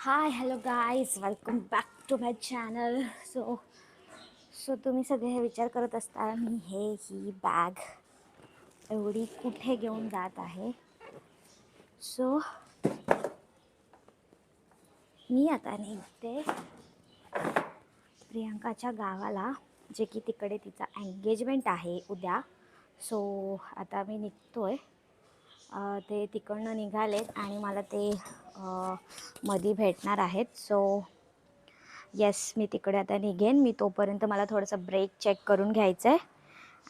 High hello guys welcome back to my channel. So तुम्ही सगळे हे विचार करत असता मी ही बॅग एवढी कुठे घेऊन जात आहे. सो मी आता निघते प्रियांकाच्या गावाला, जे की तिकडे तिचा एंगेजमेंट आहे उद्या. सो आता मी निघतोय. ते तिकडनं निघालेत आणि मला ते मधी भेटणार आहेत. सो येस, मी तिकडे आता निघेन. मी तोपर्यंत मला थोडंसं ब्रेक चेक करून घ्यायचं आहे.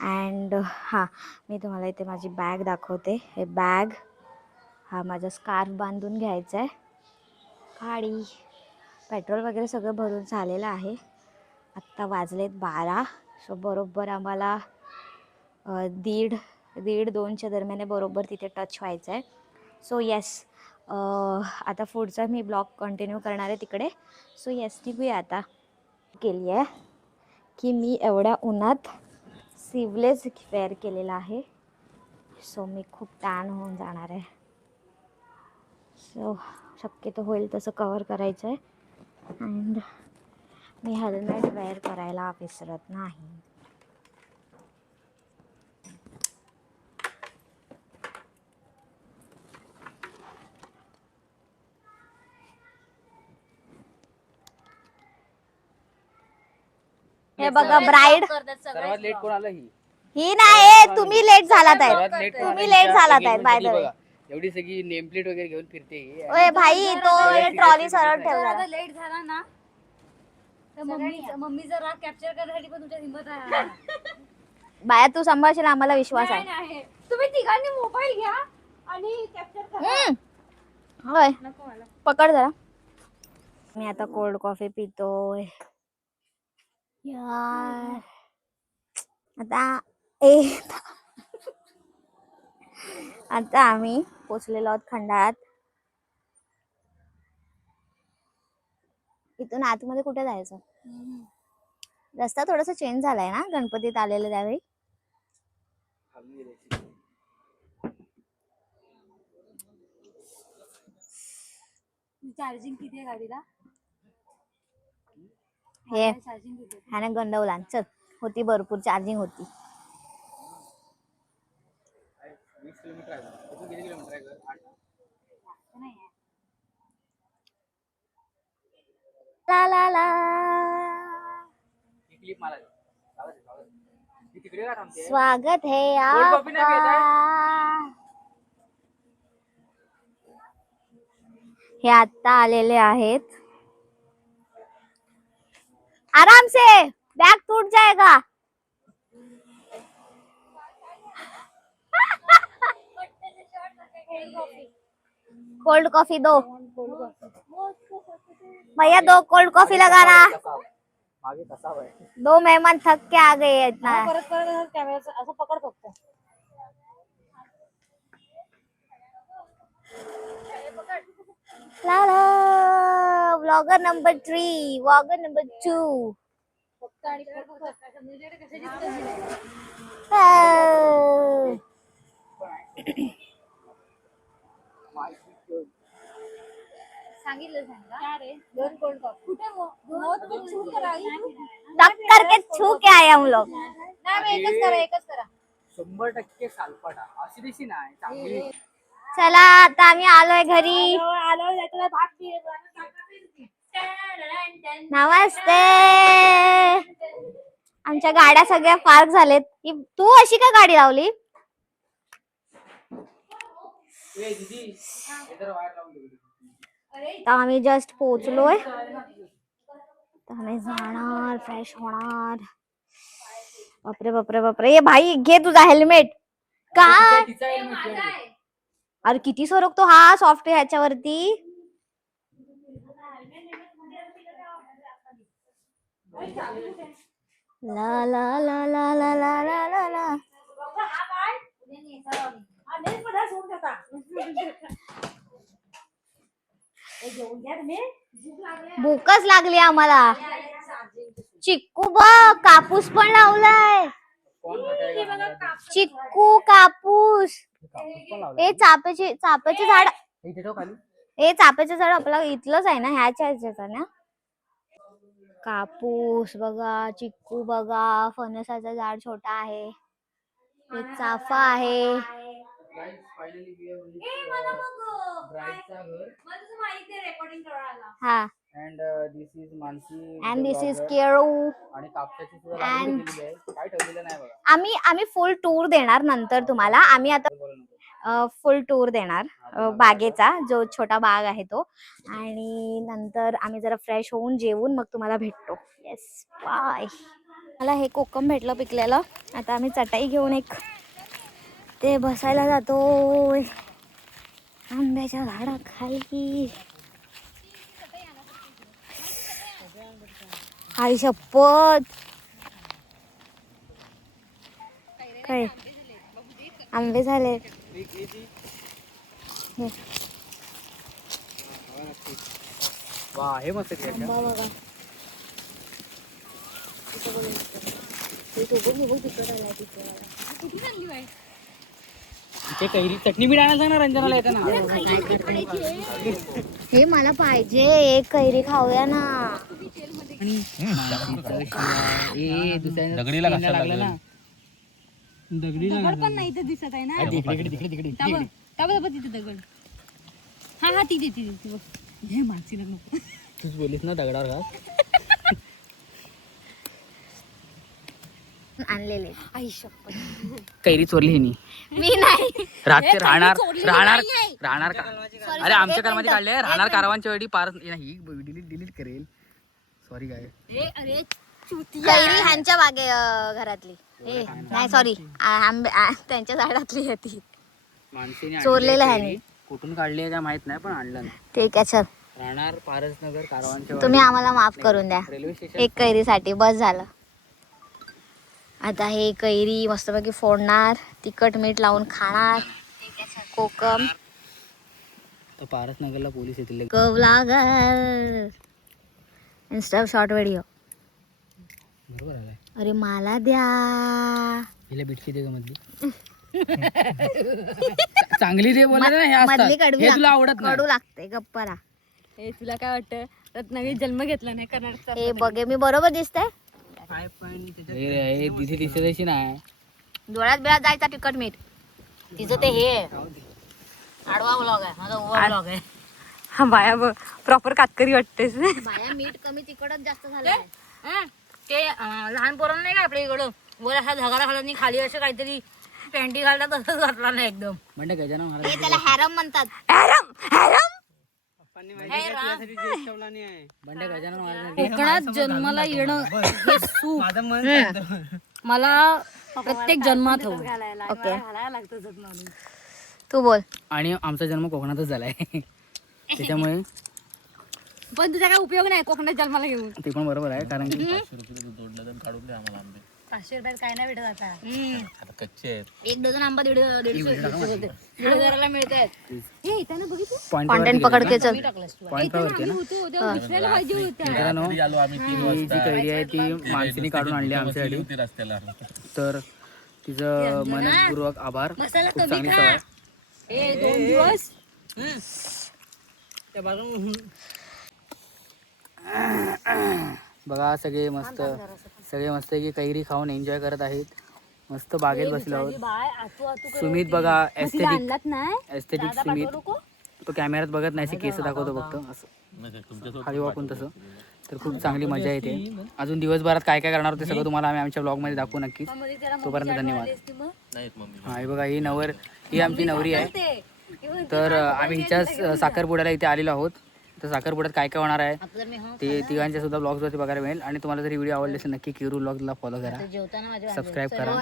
अँड हां, मी तुम्हाला इथे माझी बॅग दाखवते. हे बॅग, हा माझा स्कार्फ बांधून घ्यायचा आहे. गाडी पेट्रोल वगैरे सगळं भरून झालेलं आहे. आत्ता वाजलेत 12. सो बरोबर आम्हाला दीड 2च्या दरम्यान बरोबर तिथे टच व्हायचं आहे. सो येस, आता पुढचा मी ब्लॉग कंटिन्यू करणार आहे तिकडे. सो येस, निघूया आता. केली आहे की मी एवढ्या उन्हात स्लीवलेस वेअर केलेला आहे. सो मी खूप टॅन होऊन जाणार आहे. सो शक्यतो होईल तसं कवर करायचं आहे. अँड मी हेल्मेट वेअर करायला विसरत नाही. हे बघा ब्राईड. सर्वात लेट कोण आलं? ही नाही, तुम्ही लेट झालात आहेत. तुम्ही लेट झालात आहेत बाय द वे. एवढी सगळी नेम प्लेट वगैरे घेऊन फिरते. ओए भाई, तो ट्रॉली सरळ ठेवला. लेट झाला ना तर मम्मी जर राग कॅप्चर करण्यासाठी पण तुझ्या हिंमत आहे. बाया, तू सांभाळशील, आम्हाला विश्वास आहे. नाही, तुम्ही तिघांनी मोबाईल घ्या आणि कॅप्चर करा. होय, पकड जरा. मी आता कोल्ड कॉफी पितोय यार. आता आम्ही पोचलेलो आहोत खंडाळ्यात. इथून आतमध्ये कुठे जायचं? रस्ता थोडासा चेंज झालाय ना गणपतीत आलेलं त्यावेळी. चार्जिंग किती आहे गाडीला? हे चार्जिंग किती? ह्याने गंडवला. चल, होती भरपूर चार्जिंग होती. 20 किलोमीटर आहे. किती किलोमीटर आहे? ला ला ला. क्लिप मारा. तिकडे का थांबते? स्वागत है कोल्ड कॉफी नाही पित आपका. हे आता आलेले आहेत. आराम से, बैग टूट जाएगा. कोल्ड कॉफी दो भैया, 2 कोल्ड कॉफी लगाना. मागे कसा आहे? 2 मेहमान थक के आ गए हैं इतना. परत कॅमेरा असं पकड फक्त. ला ला. Vlogger number 3, vlogger number 2. फक्त आणि सांगितलं रे 2 कोल्ड कॉफी. कुठे टक करके छू के आए हम लोग. नाही, एकच करा. 100% सालपाटा अशी दिशी नाही चांगली. चला, आता आम्ही आलोय घरी. नमस्ते. आमच्या गाड्या सगळ्या पार्क झालेत. तू अशी का गाडी लावली? आता आम्ही जस्ट पोहोचलोय. आम्ही जाणार, फ्रेश होणार. बापरे बापरे बापरे. ये भाई, घे तुझा हेल्मेट. का? अरे किती सरकतो हा सॉफ्ट ह्याच्यावरती. ला ला ला ला ला ला ला ला ला. भूकच लागली आम्हाला. चिक्कू बघ, कापूस पण लावलाय. चिक्कू, कापूस. हे चाफ्याचे झाड. हे चाफ्याचं झाड आपला इथलंच आहे ना, ह्याच्या ना. कापूस बघा, चिक्कू बघा, फणसाचं झाड छोटा आहे, हे चाफा आहे. हा. And this is Mansi and this is Kelu. आणि कापसाची सुद्धा लागवड केलेली आहे. काय ठेवलेलं नाही बघा. आम्ही फुल टूर देणार नंतर तुम्हाला. आम्ही आता फुल टूर देणार बागेचा, जो छोटा बाग आहे तो. आणि नंतर आम्ही जरा फ्रेश होऊन जेवून मग तुम्हाला भेटतो. Yes, bye. मला हे कोकम भेटलं पिकलेलं. आता आम्ही चटाई घेऊन एक ते बसायला जातोय आंब्याच्या झाडाखाली. आई शपथ, काय आंबे झाले. वा, हे मस्त आहे. आंबा बघा, ते कैरी चटणी मीठ आणायला सांग ना रंजनाला येताना. हे मला पाहिजे, एक कैरी खाऊया ना. दगडीला लागलं ना. दगड पण नाही तर दिसत आहे ना. तिकडे तिथे दगड. हा तिथे बघ. हे माणसीला नको. तूच बोलीस ना दगडावर घास. आणलेले. आई शपथ, कैरी चोरली हिनी. मी नाही. रातचे राहणार का? अरे आमच्या कारमध्ये काढले. राहणार कारवांच्या वेळी पार नाही. डिलीट करेल. सॉरी काय. अरे कैरी ह्यांच्या बागे घरातली. नाही सॉरी, त्यांच्या झाडातली होती. माणसेने चोरलेलं आहे नी. कुठून काढले काय माहित नाही, पण आणलं ना. ठीक आहे, चल. राहणार पारसनगर कारवांच्या तुम्ही आम्हाला माफ करून द्या रेल्वे स्टेशन. एक कैरीसाठी. बस झालं. आता हे कैरी मस्तपैकी फोडणार, तिखट मीठ लावून खाणार. कोकम तर पारसनगरला पोलीस येतील. Vlogger, Insta short video. बरोबर आलाय. अरे मला द्या. हिला बिटकी दे ग मधली. चांगली दे बोला ना. हे मधली असतात. कडू हे तुला आवडत कडू नाही. लागते. गप्परा. हे तुला काय वाटतं? रत्नागिरी जन्म घेतला नाही कर्नाटकचा. हे बघे, मी बरोबर दिसतंय. हे तिथे दिसत अशी नाही. डोळ्यात बिळात जायचा तिखट मीठ. तिचं ते हे आडवा ब्लॉग आहे, माझा ओव्हर ब्लॉग आहे. हा बाया बघ, प्रॉपर कातकरी वाटतेस. बाया मीठ कमी तिखटच जास्त झालं. ते लहान पोरांना नाही का आपल्या इकडं वर असा झगारा घालून खाली असं काहीतरी पॅन्टी घालतात, तसंच घातला नाही एकदम. म्हणजे गजानन हे त्याला हॅरम म्हणतात. हॅरम हॅरम. बंडे गजानन महाराज. कोकणात जन्माला येणं हे सुख मला प्रत्येक जन्मात हवं. ओके, तू बोल. आणि आमचा जन्म कोकणातच झालाय. त्याच्यामुळे पण तुझा काय उपयोग नाही कोकणात जन्माला घेऊन. ते पण बरोबर आहे, कारण की 500 रुपयात काय नाही भेटत आता. कच्चे आहेत. एक डझन आंबा 1,500 मिळतात. हे इथं ना बघितलं कॉन्टेंट पकड के चल. पॉईंट वरती ना. होतो तेव्हा दुसऱ्याला पाहिजे होत्या. मित्रांनो, आलो आम्ही 3 ही वाजता. जी कैरी आहे ती माणसाने काढून आणली आमच्यासाठी. होती रस्त्याला. तर तिचं मनपूर्वक आभार. मसाला खूप कमी चांगली खा. सवय. हे 2 दिवस बघा, सगळे मस्त की कैरी खाऊन एन्जॉय करत आहेत. मस्त बागेत बसलो आहोत. बाय आतू आतू सुमित बघा, आणलात नाही एस्थेटिक सुमित. तो कॅमेऱ्यात बघत नाही, केस दाखवतो फक्त असं खाली वाकून तसं. तर खूप चांगली मजा येते. अजून दिवसभरात काय काय करणार होते सगळं तुम्हाला आम्ही आमच्या ब्लॉगमध्ये दाखवू नक्कीच. तोपर्यंत धन्यवाद. नाहीत मम्मी. हा, हे बघा, ही आमची नवरी आहे. तर आम्ही हिच्याच साखरपुड्याला इथे आलेलो आहोत. तर साखरपुड्यात काय काय होणार आहे ते तिघांच्या सुद्धा ब्लॉग्सवरती बघायला मिळेल. आणि तुम्हाला जर व्हिडिओ आवडले असेल नक्की किरू ब्लॉगला फॉलो करा, सबस्क्राईब करा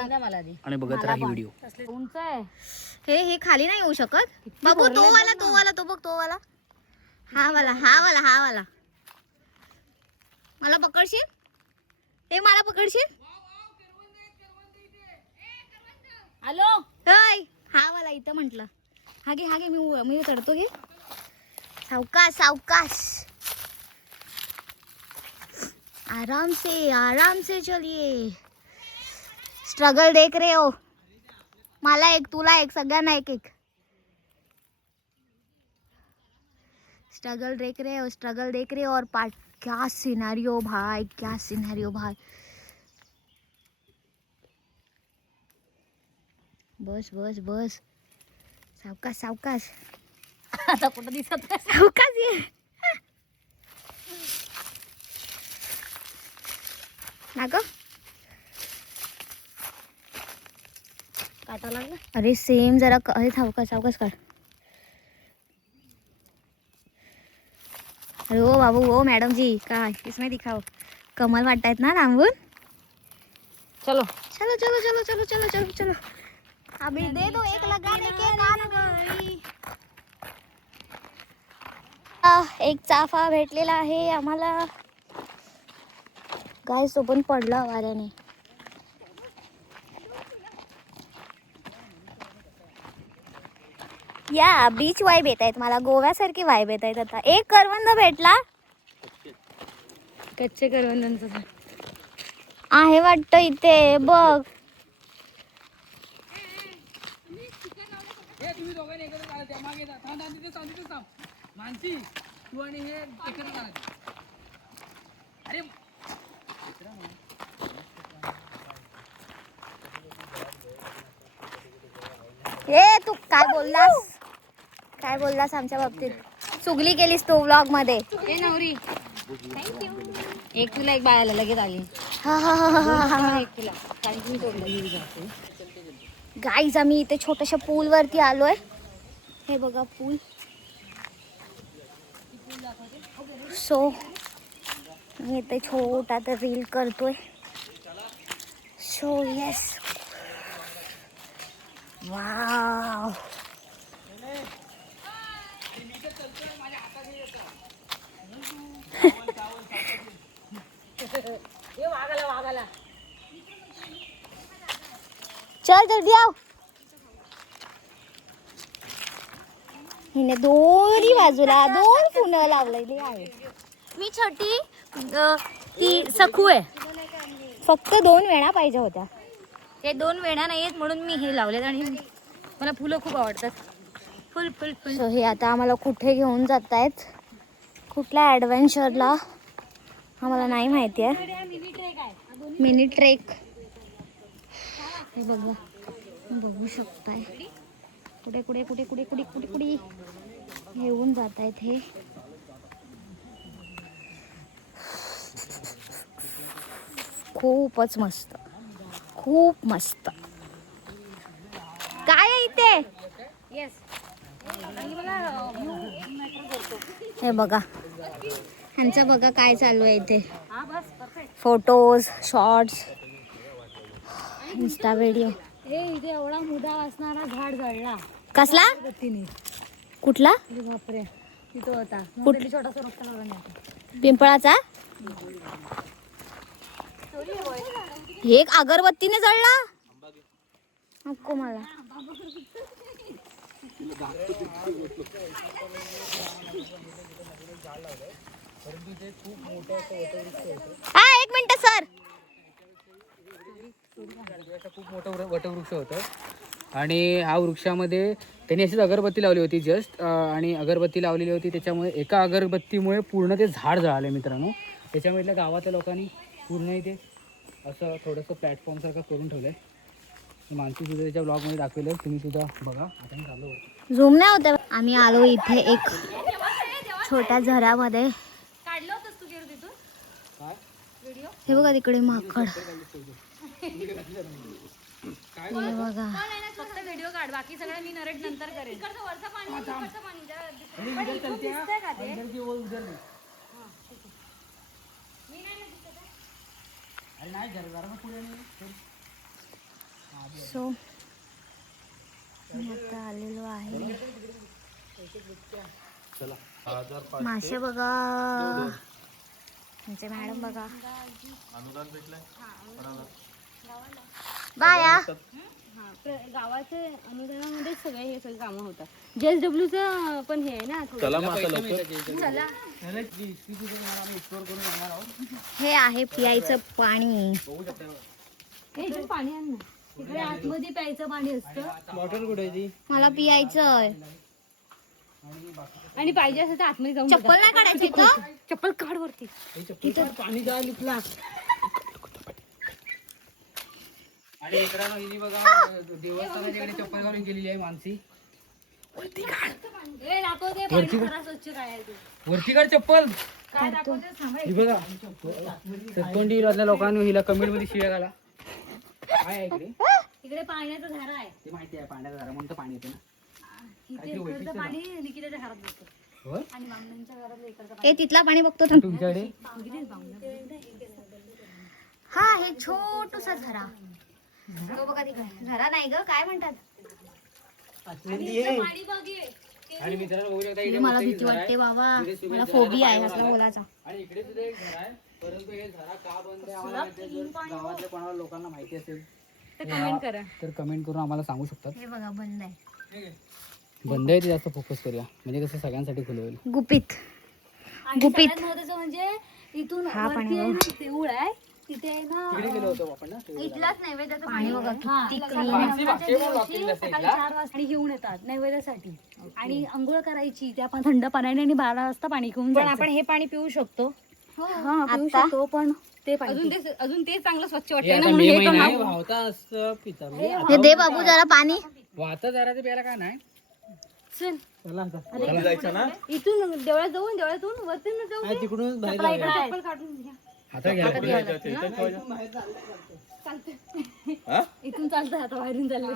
आणि बघत राहा ही व्हिडिओ. उंच आहे. हे खाली नाही येऊ शकत. बाबू तो वाला तो बघ, तो वाला. हा वाला मला पकडशील? हे मला पकडशील? हॅलो हाय, हा वाला इथं म्हंटल. हा घे मी चढतो. घे सावकाश आराम से चलिए. स्ट्रगल देख रहे हो. मला एक, तुला एक, सगळ्यांना एक एक. स्ट्रगल देख रहे और पार्ट क्या सिनेरियो भाई, क्या सिनेरियो भाई. बस बस बस, सावकाश सावकाश. आता कुठं दिसत नाही. सावकाश ये ना ग. काटा लागला. अरे सेम जरा अरे सावकाश सावकाश काढ. अरे ओ बाबू ओ मॅडम जी काय इसमें दिखाओ. कमल वाटतायत ना लांबून. चलो चलो चलो चलो चलो चलो चलो चलो. अभी दे दो एक लगाने के बाद. एक चाफा भेटलेला आहे आम्हाला. गाय तो पण पडला वाऱ्याने. या बीच वाईब येत आहेत मला, गोव्यासारखी वाईब येत आहेत. आता एक करवंद भेटला कच्चे करवंदांचं आहे वाटतं इथे बघ. ए तू काय बोललास आमच्या बाबतीत. चुगली केलीस तू व्लॉग मध्ये. ए नवरी एक तुला एक बाळाला लगेच आली. हा हा हा हा हा. एक तुला कारण की मी तोडलं. गाईज आम्ही इथे छोट्याशा पूल वरती आलोय. हे बघा पूल. सो मी इथे छोटा तर रील करतोय. So yes wow. वाघाला चल जल्दी आओ. हिने दोन्ही बाजूला 2 फुलं लावलेली आहेत. मी छोटी ती सखू आहे. फक्त 2 वेळा पाहिजे होत्या. ते 2 वेळा नाही आहेत म्हणून मी हे लावलेत आणि मला फुलं खूप आवडतात. फुल फुल फुल. सो हे आता आम्हाला कुठे घेऊन जात आहेत, कुठल्या ॲडव्हेंचरला आम्हाला नाही माहिती आहे. Mini trek. हे बघा बघू शकताय कुठे कुठे कुठे कुठे कुठे कुठे कुठे घेऊन जात आहेत हे. खूपच मस्त, खूप मस्त. काय आहे इथे. येस. हे बघा ह्यांचं बघा काय चालू आहे इथे. हा बस perfect. Photos, shorts, insta video. हे इथे एवढा मुदा असणारा झाड जळला कसला तिने. कुठला बापरे तिथं होता. कुठ- छोटासा रोपटा लावला नाही. पिंपळाचा. हे एक अगरबत्तीने जळला. नको मला. हा एक मिनिट सर. खूप मोठं वटवृक्ष होतं आणि ह्या वृक्षामध्ये त्यांनी अशीच अगरबत्ती लावली होती जस्ट. आणि अगरबत्ती लावलेली होती त्याच्यामुळे एका अगरबत्तीमुळे पूर्ण ते झाड जळाले मित्रांनो. त्याच्यामुळे इथल्या गावातल्या लोकांनी पूर्ण इथे असं थोडंसं प्लॅटफॉर्मसारखं करून ठेवलं आहे. मानसी सुद्धा त्याच्या ब्लॉगमध्ये दाखवलं, तुम्ही सुद्धा बघा. आता मी चाललो होतो. झूम नाही होतं. आम्ही आलो इथे एक छोट्या झऱ्यामध्ये. काढलं होतंस तू गेलो तिथून व्हिडिओ. हे बघा तिकडे माकड. हे बघा फक्त व्हिडिओ काढ, बाकी सगळं मी नरेट नंतर करेन. वरचं पाणी दिसतंय का ते. सो मी आता आलेलो आहे. मासे बघा, आमचे मॅडम बघा. बाया गावाच्या अनुदानामध्ये सगळे हे सगळे कामं होतात. JSW पण हे आहे ना हे आहे पियायचं पाणी. हे इथून पाणी आण ना. तिकडे आतमध्ये प्यायचं पाणी असतं. बॉटल कुठे आहे ती? मला पियायचं आहे. आणि पाहिजे असेल तर आतमध्ये जाऊन चप्पल नाही काढायची इथं? चप्पल काढ वरती. पाणी जा लिपला. आणि इकडं हिने बघा देवस्थानाच्या इकडे चप्पल घालून गेलेली आहे मानसी. वरती काढ स्वच्छ काय वरती काढ चप्पल. ही बघा सतकोंडीमधल्या लोकांनी हिला कमेंट मध्ये शिव्या घाला. काय आहे इकडे? इकडे पाण्याचा झरा आहे. ते माहिती आहे पाण्याचा झाला म्हणून तर पाणी येते ना. इथे इकडचं पाणी निकिताच्या घरात बसतं होय आणि बामणांच्या घरात इकडचं ए तिथला पाणी बघतो थांब. तुमच्याकडे हा हे छोटूसा झरा. तो बघा तिकडे झरा नाही ग, काय म्हणतात? पाणी बघे. आणि मित्रांनो बघू शकता इकडे मला मस्त भीती एक झरा वाटते बाबा, इकडे स्विमिंग मला झाला, फोबिया आहे पाणी असला आला. बोलायचा. आणि इकडे सुद्धा एक झरा आहे, परंतु हे झरा का बंद आहे आम्हाला माहिती असेल. गावातल्या कोणाला लोकांना माहिती असेल तर कमेंट करा. तर कमेंट करून आम्हाला सांगू शकतात. हे बघा बंद आहे. बंद आहे ते जास्त फोकस करूया म्हणजे कसं सगळ्यांसाठी खुलं होईल. गुपित. आणि गुपित. सगळ्यात महत्त्वाचं म्हणजे इथून हा वरती पाणी आहे ना देऊळ आहे, तिथे आहे ना तिकडे गेलो होतो आपण ना इथलाच नैवेद्याचं पाणी बघा किती हा, क्लीन. मानसी मागचे पण वाकेल दिवशी असेल सकाळी ना? 4 वाजता घेऊन येतात नैवेद्यासाठी आणि अंघोळ करायची त्या पण थंड पाण्याने आणि 12 वाजता पाणी घेऊन पण आपण हे पाणी पिऊ शकतो. हा पिऊ आता? शकतो पण ते अजून ते चांगलं स्वच्छ हे वाटतंय आता ना म्हणून मे हे महिना पण आहे, वाहता असतं पिता म्हणजे हे दे बाबू जरा पाणी. वाहता जरा ते प्यायला काय नाही. चल. चला आता. जायचं ना इथून देवळातून वरतून जाऊ तिकडून चप्पल इकडे चप्पल काढून घ्या. आता घ्या. हा? इथून चालतं आता बाहेरून चाललं.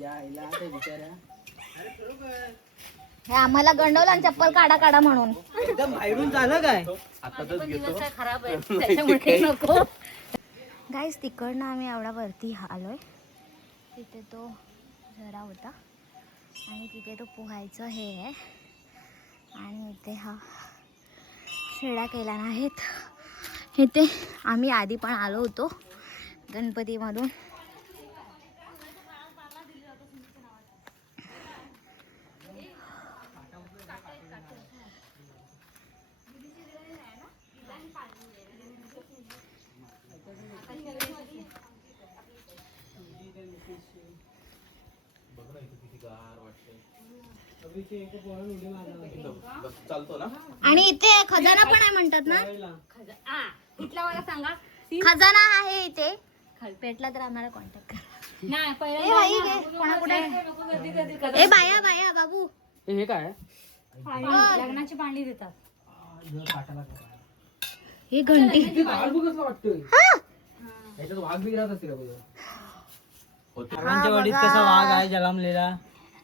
या आईला आता बिचाऱ्या. हे आम्हाला गंडवलं आणि चप्पल काढा काढा म्हणून. हातातच घेतो खराब आहे त्याच्यामुळे नको. गाईस तिकडनं आम्ही एवढा वरती आलोय. तिथे तो झरा होता आणि तिथे तो पोहायचं हे आहे आणि इथे हा शेळ्या केल्या आहेत. इथे आम्ही आधी पण आलो होतो गणपतीमधून. चालतो ना. आणि इथे खजाना पण आहे म्हणतात ना? इथला मला सांगा. खजाना आहे इथे, भेटला तर आम्हाला कॉन्टॅक्ट करा. नाही ए बाई घे, कोणाकुठे? ए बाया बाया बाबू हे काय लग्नाची पाणी देतात. ही घंटी. किती लाल बघ असं वाटतंय. हा याच्यात वाघ बिघडत असतील का बघा. होते. हा बघा. जलमलेला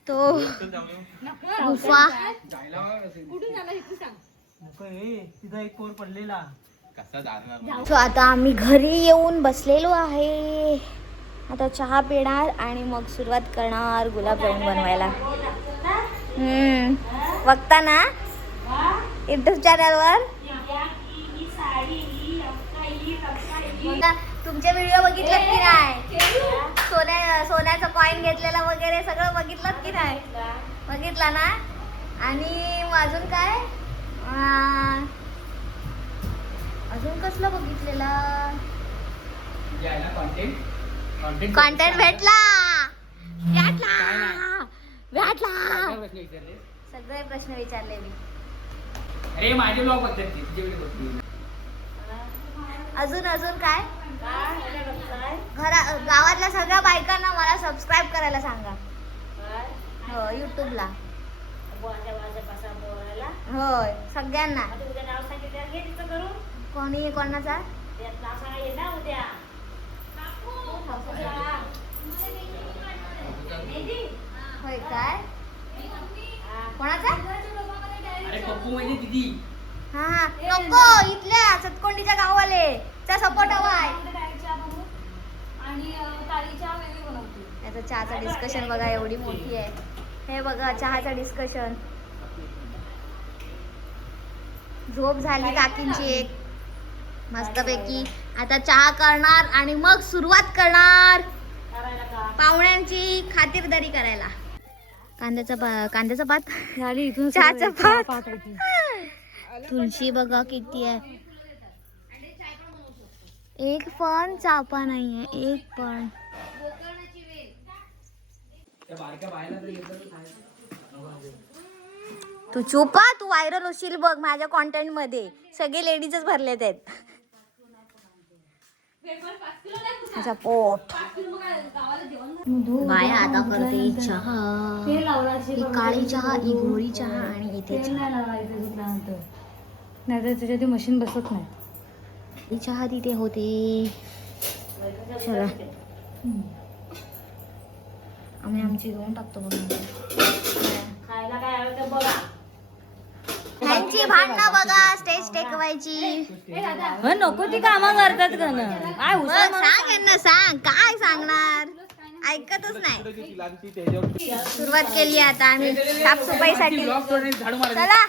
तो गुफा. कुठून झाला इथून सांग. तिथं एक पोर पडलेला. कसा जाणार सो आता आम्ही घरी येऊन बसलेलो आहे. आता चहा पिणार आणि मग सुरुवात करणार गुलाबजामुन बनवायला. बघता ना युट्यूब चॅनलवर. तुमचे व्हिडिओ बघितलेत की नाही? सोन्याचं कॉईन घेतलेला वगैरे सगळं बघितलं की नाही? बघितला ना. आणि मग अजून काय अजून कसलं बघितलेला कॉन्टेंट भेटला. सगळे प्रश्न विचारले मी. अरे माझे ब्लॉग बघतात ती, तुझे व्हिडिओ बघते. अजून काय गावातल्या सगळ्या बायकांना मला सबस्क्राईब करायला सांगा. हो युट्यूबला. होय सगळ्यांना. कोणी कोणाचा होय काय कोणाचा? अरे पप्पू म्हणजे दिदी. हा हा नको इथल्या सतकोंडीच्या गावाले चा सपोर्ट हवा आहे. आणि तारीच्या वेगळी बनवते. याचा चहाचा डिस्कशन बघा एवढी मोठी आहे. हे बघा चहाचा डिस्कशन. झोप झाली काकींची एक मस्तपैकी. आता चहा करणार आणि मग सुरुवात करणार पाहुण्यांची खातिरदारी करायला. कांद्याचा भात झाली इथून चहाचा भात. पाहत आहे ती. तुळशी बघा किती आहे. एक पण चापा नाहीये एक पण. तू चुपा, तू व्हायरल होशील बघ माझ्या कॉन्टेंट मध्ये. सगळे लेडीजच भरलेत आहेत. माझा पोट बाया आता करते चहा. ही काळी चहा, ही गोळी चहा आणि इथे चहा. नाही तर तुझ्या ती मशीन बसत नाही. ही चहा तिथे होते. चला आम्ही आमची घेऊन टाकतो खायला काय हवं ते बघा. ह्यांची भांडणं बघा स्टेज टेकवायची. नको ती कामं करतात का ना. काय मग सांग यांना, सांग काय सांगणार, ऐकतच नाही. सुरुवात केली आता आम्ही साफसफाईसाठी. चला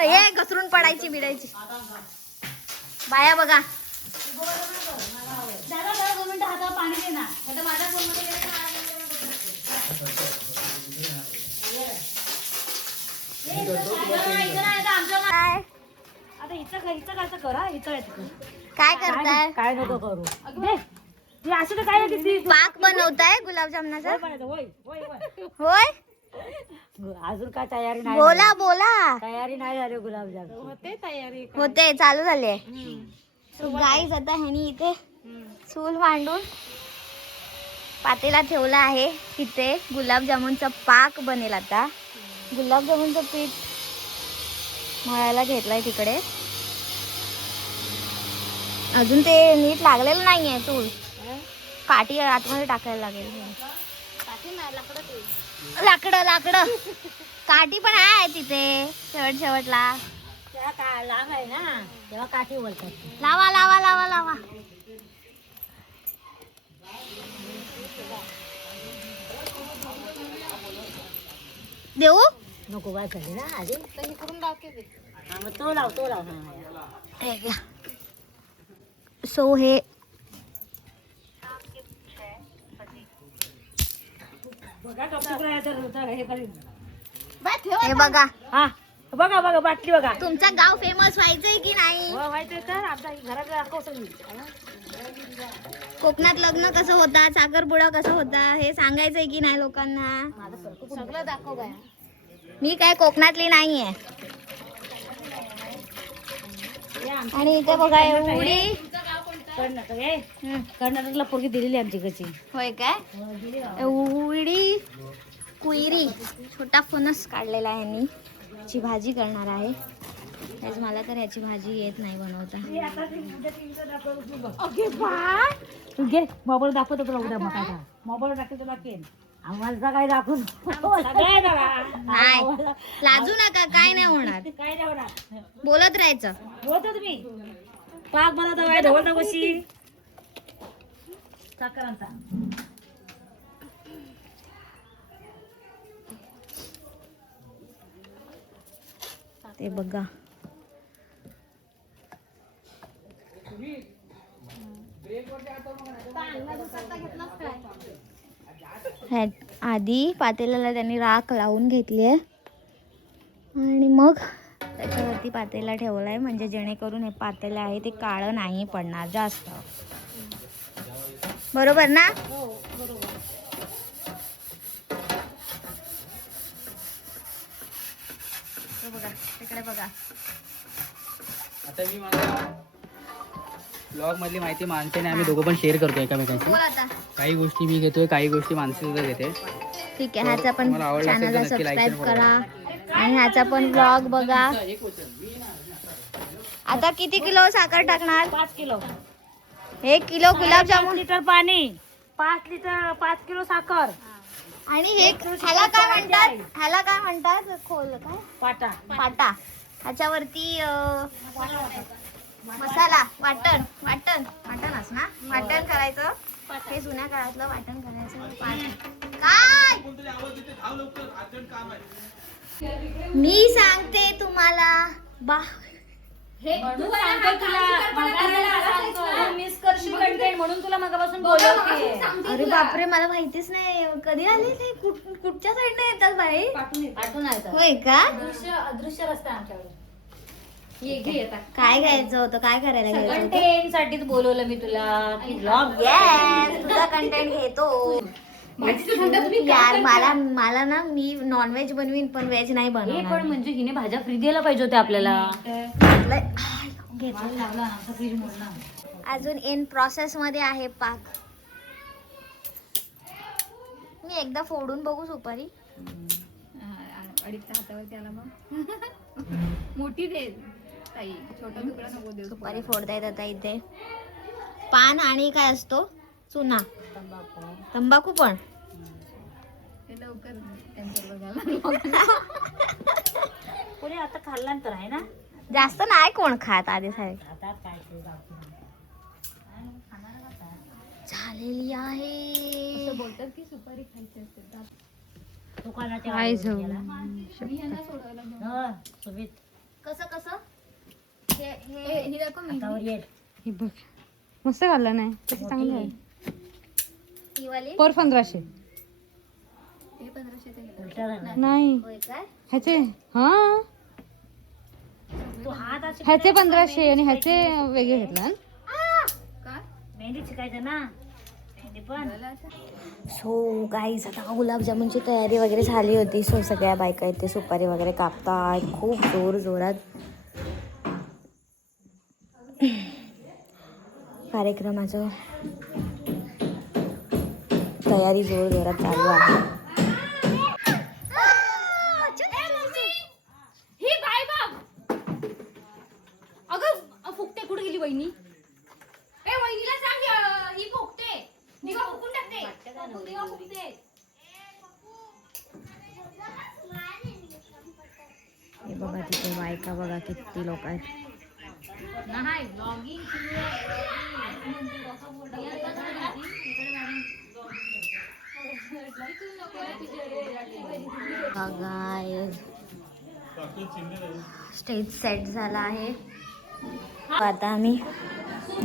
हे घसरून पडायची बिडायची बाया बघा. पाणी दे ना. काय आता हिचं कसं करा. हिचं काय करताय? काय नको करू. ती अशी तर काय नाही ती पाक बनवताय गुलाबजामनाचा? होय होय होय. होय, अजून काय तयारी नाही. बोला बोला. तयारी नाही झाली गुलाबजाम. होते तयारी. होते, चालू झाले. गाईज आता ह्यानी इथे चूल मांडून पातेला ठेवला आहे. तिथे गुलाबजामुनचा पाक बनेल. आता गुलाबजामुनचं पीठ मळायला घेतलंय तिकडे. अजून ते नीट लागलेलं नाहीये. चूल काठी आतमध्ये टाकायला लागेल. लाकडं लाकडं काठी पण आहे तिथे शेवटला. तेव्हा काय लांब आहे ना, तेव्हा काठी बोलतात. लावा लावा लावा लावा. देऊ नको काय झाली ना आधी करून हा, मग तो लाव हे घ्या. सो हे हे बघा. हा बघा बघा बाटली बघा. तुमचं गाव फेमस व्हायचंय की नाही? व्हायचं तर आता घरात दाखव सगळी. कोकणात लग्न कसं होता, साखरपुडा कसा होता हे सांगायचंय की नाही लोकांना? सगळं दाखव बाय. मी काय कोकणातली नाहीये. आणि इथे बघा एवढी. कर्नाटकला पोरगी दिलेली आमची कशी. होय काय? एवढी कुईरी छोटा फणस काढलेला आहे यांनी. ची भाजी करणार आहे. त्याच मला तर याची भाजी येत नाही बनवता. तू घे मोबाईल दाखवतो तुला उद्या. मग काय मोबाईल दाखवतो तुला केन आम्हाला काय दाखवून नाही लाजू नका, काय नाही होणार. काय नाही होणार. बोलत राहायचं. होतो तुम्ही पाक बनवता बाय ढवळता कशी साखरांचा. ते बघा आधी पातेल्याला त्यांनी राख लावून घेतली आहे आणि मग त्याच्यावरती पातेला ठेवलाय. म्हणजे जेणेकरून हे पातेलं आहे ते काळं नाही पडणार जास्त. बरोबर ना? बघा तिकडे बघा. आता मी माझ्या ब्लॉग मधली माहिती माणसाने आम्ही दोघं पण शेअर करतो एकमेकांशी. बोल आता. काही गोष्टी मी घेतोय, काही गोष्टी माणसे सुद्धा घेते. ठीक आहे, ह्याचा पण तुम्हाला आवडला असेल तर चॅनलला नक्की like सबस्क्राईब and follow करा आणि ह्याचा पण ब्लॉग बघा. आता किती किलो साखर टाकणार? 5 किलो. 1 किलो गुलाबजामुन 5 लिटर पाणी, 5 किलो साखर आणि हे ह्याला काय म्हणतात? ह्याला काय म्हणतात? खोल काय? पाटा. पाटा. ह्याच्यावरती मसाला वाटणच ना. वाटण करायचं. हे जुन्या काळातलं वाटण करायचं. काय मी सांगते तुम्हाला बा. मिस करशील कंटेंट म्हणून तुला मगापासून बोलवते. अरे बापरे, मला माहितीच नाही कधी आले ते. कुठच्या साईडने येतात बाई? पाठवून होय का? अदृश्य रस्ता आमच्याकडे. काय घ्यायचं होतं? काय करायला घ्यायचं होतं? कंटेंट साठीच बोलवलं मी तुला. ब्लॉग. येस, तुझा कंटेंट घेतो. यार मला ना मी नॉनव्हेज बनवीन पण व्हेज नाही बनवणार. पण म्हणजे हिने भाज्या फ्री द्यायला पाहिजे होत्या आपल्याला. अजून इन प्रोसेस मध्ये आहे पाक. मी एकदा फोडून बघू सुपारी. मोठी दे ताई, छोटा तुकडा नको देऊ. सुपारी फोडता येत आता इथे. पान आणि काय असतो चुना, तंबाखू पण. कोणी आता खाल्ल्यानंतर आहे ना. जास्त नाही कोण खात आधी साहेब. झालेली आहे. बोलतात की सुपारी खायची असते. कसं कसं हे बघ मस्त घालला नाही तशी चांगली आहे. ही वाली पर 1500 नाही होय काय? ह्याचे हा ह्याचे 1500 आणि ह्याचे वेगळे घेतला. सो गाईज आता गुलाबजामुनची तयारी वगैरे झाली होती. सो सगळ्या बायका इथे सुपारी वगैरे कापतायत खूप जोरात. कार्यक्रमाचं तयारी जोरात चालू आहे. ही बाय बाब अगं फुकते. कुठे गेली वहिनी? ए वहिनीला सांग ही फुकते. दिवा फुकून टाकते. दिवा फुकते. हे बघा तिथे बायका बघा किती लोक आहेत. नाही ब्लॉगिंग स्टेज सेट झाला आहे. आता आम्ही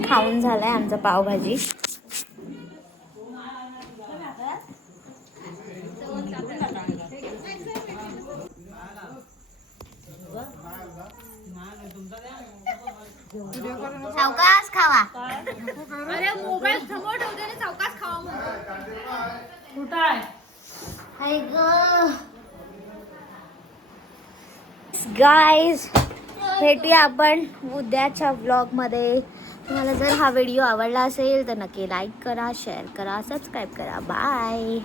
खाऊन झालाय आमचं पावभाजी. सावकाश खावा. अरे मोबाईल समोर ठेवते आणि चौकात खावा म्हणतो. कुठं आहे? हाय ग गाईज, भेटूया आपण उद्याच्या व्लॉगमध्ये. तुम्हाला जर हा व्हिडिओ आवडला असेल तर नक्की लाईक करा, शेअर करा, सबस्क्राईब करा. बाय.